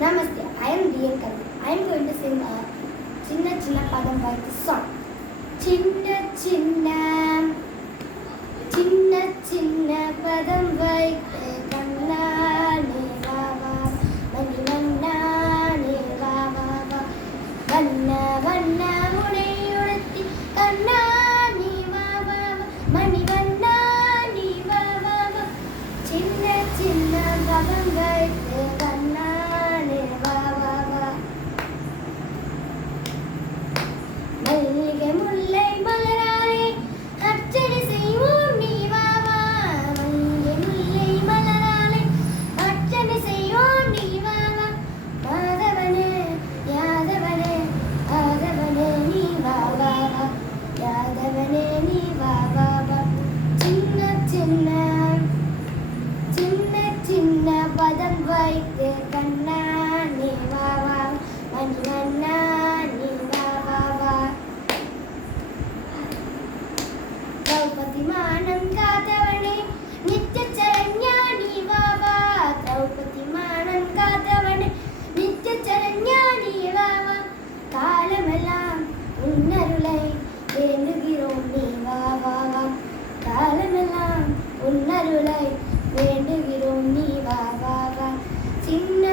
Namaste, I am DN Kavi. I am going to sing a Chinna Chinna Padam Vaithu song. Chinna Chinna Chinna Chinna Padam Vaithu Kannane Vava Mani Vannane Vava Vanna Vanna Munayuratti Kannane Vava Mani Vannane Vava Chinna Chinna Padam Vaithu Kannane Vava மல்லிகை முல்லை மலராலே அர்ச்சனை செய்வோம் நீ வா வா. மல்லிகை முல்லை மலராலே அர்ச்சனை செய்வோம் நீ வா வா. மாதவனே யாதவனே ஆதவனே நீ வா வா வா. யாதவனே நீ வா வா வா. சின்ன சின்ன சின்ன சின்ன பதம் வைத்து கண்ணா நீ வா வா. மணி வண்ணா நீ வா வா வா. द्रौपदीमानं कातवने नित्यचरण्या नी वा वा. द्रौपदीमानं कातवने नित्यचरण्या नी वा वा. காலமெல்லாம் உன்னருளை வேண்டுகிறோம் நீ வா வா வா. காலமெல்லாம் உன்னருளை வேண்டுகிறோம் நீ வா வா வா. சின்ன